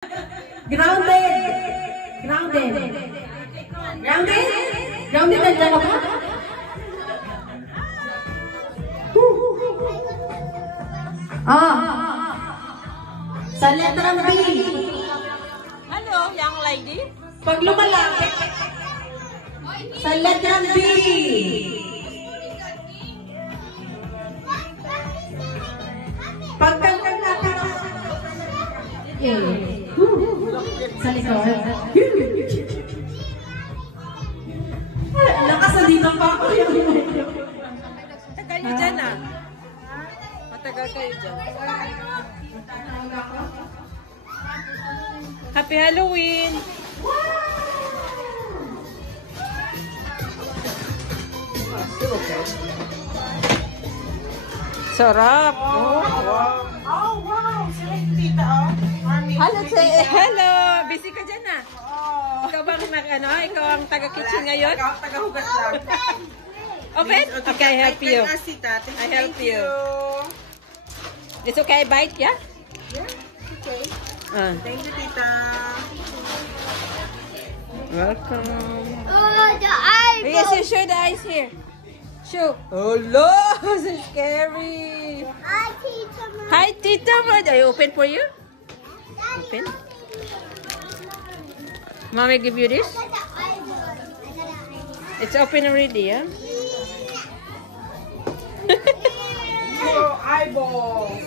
Grounded. Grounded. Grounded? Grounded na dyan ka? Sa letrang B. Hello, young lady. Pag lumalapit. Sa letrang B. Pagkalapit. Sa likod. Lakas na dito pa ako. Tagal nyo dyan ah. Matagal kayo dyan. Happy Halloween! Sarap! Oh, wow! Sila yung tita, oh. hello, hello! Busy ka dyan ah. Ikaw bang ikaw ang taga-kitchen ngayon? Taga-hugas lang. Open? Okay, I help you. I help you. It's okay, bite, yeah? Yeah, okay. Thank you, tita. Welcome. Oh, the eyeball. Yes, you show the eyes here. Show. Oh, no! So scary. Hi, Tita. Hi, Tita. Are you open for you? Open. Mommy give you this? I got the eyeball. It's open already, yeah? Oh, eyeballs.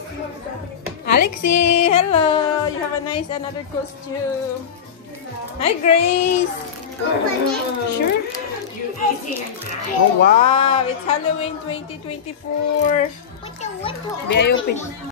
Alexi, hello. You have a nice another costume. Hi, Grace. Sure. Oh, wow. It's Halloween 2024. What the? Be I open?